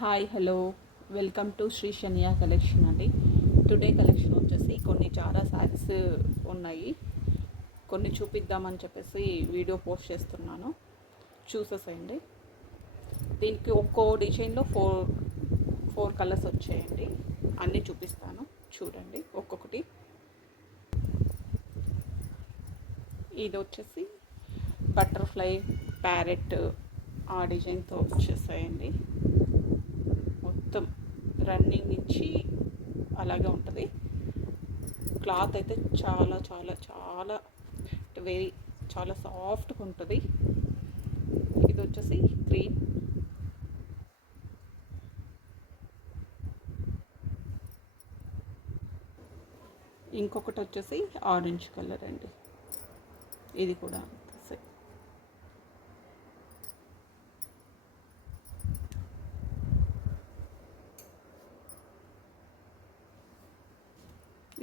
Hi hello welcome to Shri Shania collection అండి. Today collection వచ్చేసి కొన్ని జారా శారీస్ ఉన్నాయి. కొన్ని చూపిద్దామని చెప్పేసి వీడియో పోస్ట్ చేస్తున్నాను, చూసేసేయండి. దీనికి ఒక్కో డిజైన్లో ఫోర్ కలర్స్ వచ్చాయండి. అన్నీ చూపిస్తాను, చూడండి ఒక్కొక్కటి. ఇది వచ్చేసి బటర్ఫ్లై ప్యారెట్ ఆ డిజైన్తో వచ్చేసాయండి. మొత్తం రన్నింగ్ నుంచి అలాగే ఉంటుంది. క్లాత్ అయితే చాలా చాలా చాలా వెరీ చాలా సాఫ్ట్గా ఉంటుంది. ఇది వచ్చేసి గ్రీన్, ఇంకొకటి వచ్చేసి ఆరెంజ్ కలర్ అండి. ఇది కూడా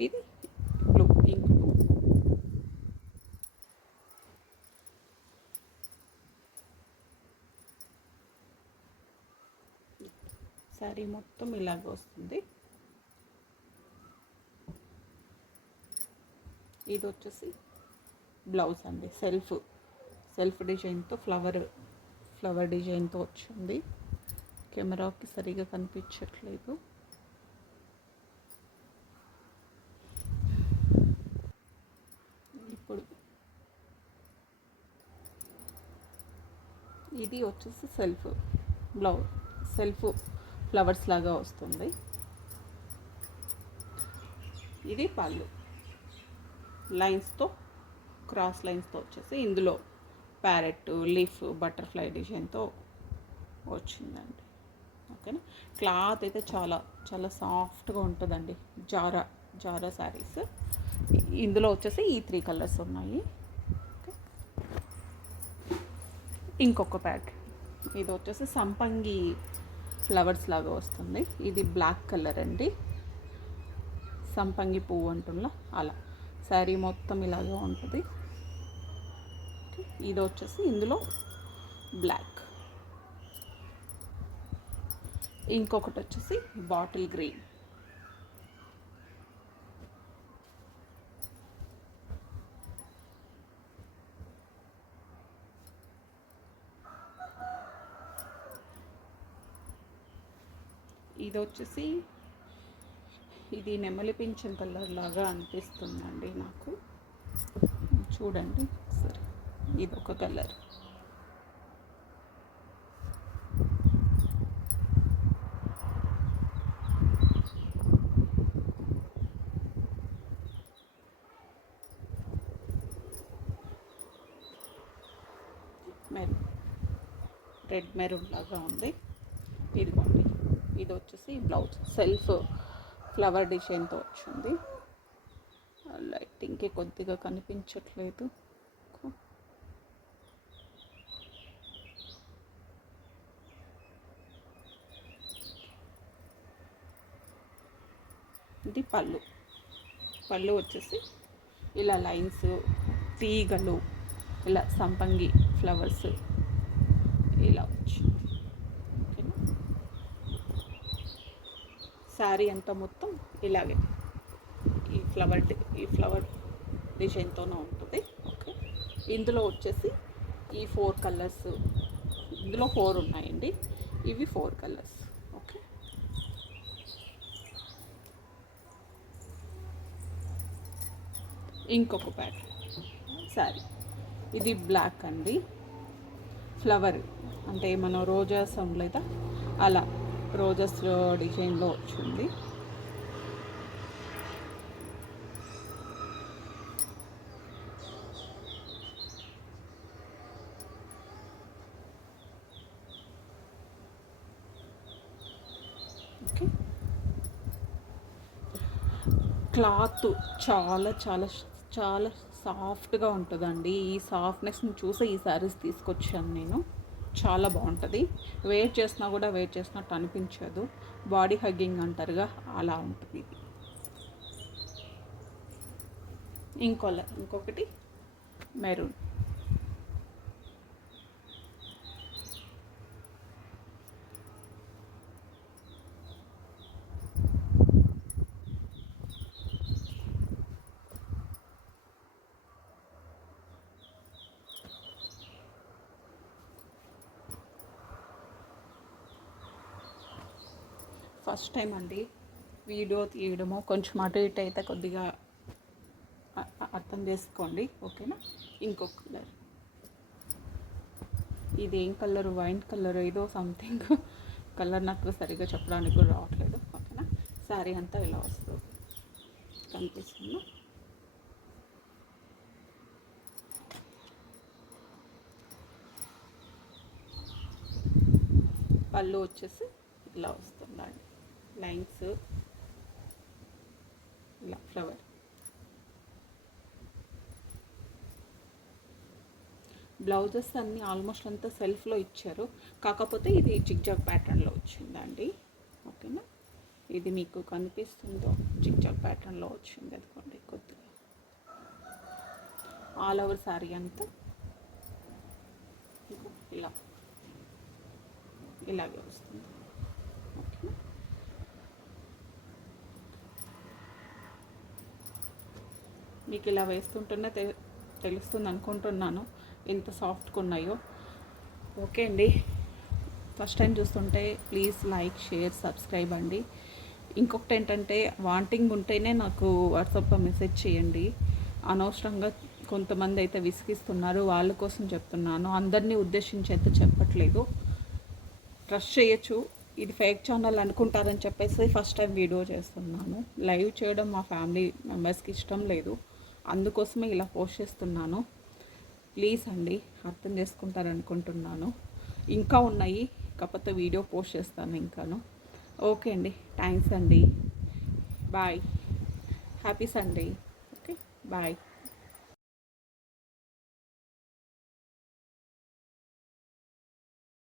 ఇది బ్లూ, ఇంక్ బ్లూ. శారీ మొత్తం ఇలాగ వస్తుంది. ఇది వచ్చేసి బ్లౌజ్ అండి. సెల్ఫ్ డిజైన్తో ఫ్లవర్ డిజైన్తో వచ్చింది. కెమెరాకి సరిగా కనిపించట్లేదు. ఇప్పుడు ఇది వచ్చేసి సెల్ఫ్ ఫ్లవర్స్ లాగా వస్తుంది. ఇది పళ్ళు లైన్స్తో, క్రాస్ లైన్స్తో వచ్చేసి ఇందులో ప్యారెట్ లీఫ్ బటర్ఫ్లై డిజైన్తో వచ్చిందండి. ఓకేనా. క్లాత్ అయితే చాలా చాలా సాఫ్ట్గా ఉంటుందండి. జారా శారీస్. ఇందులో వచ్చేసి ఈ 3 కలర్స్ ఉన్నాయి. ఇంకొక ప్యాక్, ఇది వచ్చేసి సంపంగి ఫ్లవర్స్ లాగా వస్తుంది. ఇది బ్లాక్ కలర్ అండి. సంపంగి పువ్వు అంటున్నా అలా శారీ మొత్తం ఇలాగే ఉంటుంది. ఇది వచ్చేసి ఇందులో బ్లాక్. ఇంకొకటి వచ్చేసి బాటిల్ గ్రీన్. ఇది వచ్చేసి ఇది నెమలి పింఛన్ కలర్ లాగా అనిపిస్తుందండి నాకు. చూడండి సరే, ఇది ఒక కలర్. రెడ్ మెరూన్ లాగా ఉంది. ఇదిగోండి, ఇది వచ్చేసి బ్లౌజ్ సెల్ఫ్ ఫ్లవర్ డిజైన్తో వచ్చింది. లైటింగ్కి కొద్దిగా కనిపించట్లేదు. ఇది పళ్ళు వచ్చేసి ఇలా లైన్స్, తీగలు, ఇలా సంపంగి ఫ్లవర్స్ ఇలా వచ్చింది. ఓకేనా. శారీ అంతా మొత్తం ఇలాగే ఈ ఫ్లవర్ డిజైన్తోనే ఉంటుంది. ఓకే. ఇందులో వచ్చేసి ఈ 4 కలర్స్, ఇందులో 4 ఉన్నాయండి. ఇవి 4 కలర్స్. ఓకే. ఇంకొక ప్యాటర్న్ శారీ, ఇది బ్లాక్ అండి. ఫ్లవర్ అంటే మనం రోజాస్ లేదా అలా రోజెస్ డిజైన్లో వచ్చింది. ఓకే. క్లాత్ చాలా చాలా చాలా సాఫ్ట్గా ఉంటుందండి. ఈ సాఫ్ట్నెస్ని చూసి ఈ శారీస్ తీసుకొచ్చాను నేను. చాలా బాగుంటుంది. వేర్ చేసినా కూడా వేర్ చేసినట్టు అనిపించదు. బాడీ హగ్గింగ్ అంటారుగా అలా ఉంటుంది. ఇంకొకటి మెరూన్. ఫస్ట్ టైం అండి వీడియో తీయడము, కొంచెం అటు ఇటు అయితే కొద్దిగా అర్థం చేసుకోండి, ఓకేనా. ఇంకొక కలర్, ఇది ఏం కలర్, వైన్ కలర్ ఏదో సంథింగ్ కలర్ నాకు సరిగ్గా చెప్పడానికి కూడా రావట్లేదు, ఓకేనా. శారీ అంతా ఇలా వస్తుంది, కనిపిస్తుంది. పళ్ళు వచ్చేసి ఇలా వస్తుందండి, లైన్స్ ఇలా ఫ్లవర్. బ్లౌజెస్ అన్నీ ఆల్మోస్ట్ అంతా సెల్ఫ్లో ఇచ్చారు, కాకపోతే ఇది జిగ్జాగ్ ప్యాటర్న్లో వచ్చిందండి, ఓకేనా. ఇది మీకు కనిపిస్తుందో జిగ్జాగ్ ప్యాటర్న్లో వచ్చింది, అనుకోండి కొద్దిగా ఆల్ ఓవర్ శారీ అంతా ఇలా ఇలాగే వస్తుంది, ఓకేనా. మీకు ఇలా వేస్తుంటేనే తెలుస్తుంది అనుకుంటున్నాను ఎంత సాఫ్ట్గా ఉన్నాయో. ఓకే అండి, ఫస్ట్ టైం చూస్తుంటే ప్లీజ్ లైక్, షేర్, సబ్స్క్రైబ్ అండి. ఇంకొకటి ఏంటంటే, వాంటింగ్ ఉంటేనే నాకు వాట్సాప్లో మెసేజ్ చేయండి. అనవసరంగా కొంతమంది అయితే విసిగిస్తున్నారు, వాళ్ళ కోసం చెప్తున్నాను, అందరినీ ఉద్దేశించి అయితే చెప్పట్లేదు. ట్రస్ట్ చేయొచ్చు, ఇది ఫేక్ ఛానల్ అనుకుంటారని చెప్పేసి ఫస్ట్ టైం వీడియో చేస్తున్నాను. లైవ్ చేయడం మా ఫ్యామిలీ మెంబర్స్కి ఇష్టం లేదు, అందుకోసమే ఇలా పోస్ట్ చేస్తున్నాను. ప్లీజ్ అండి, అర్థం చేసుకుంటారనుకుంటున్నాను. ఇంకా ఉన్నాయి, కాకపోతే వీడియో పోస్ట్ చేస్తాను ఇంకాను. ఓకే అండి, థ్యాంక్స్ అండి, bye, happy Sunday, okay, bye.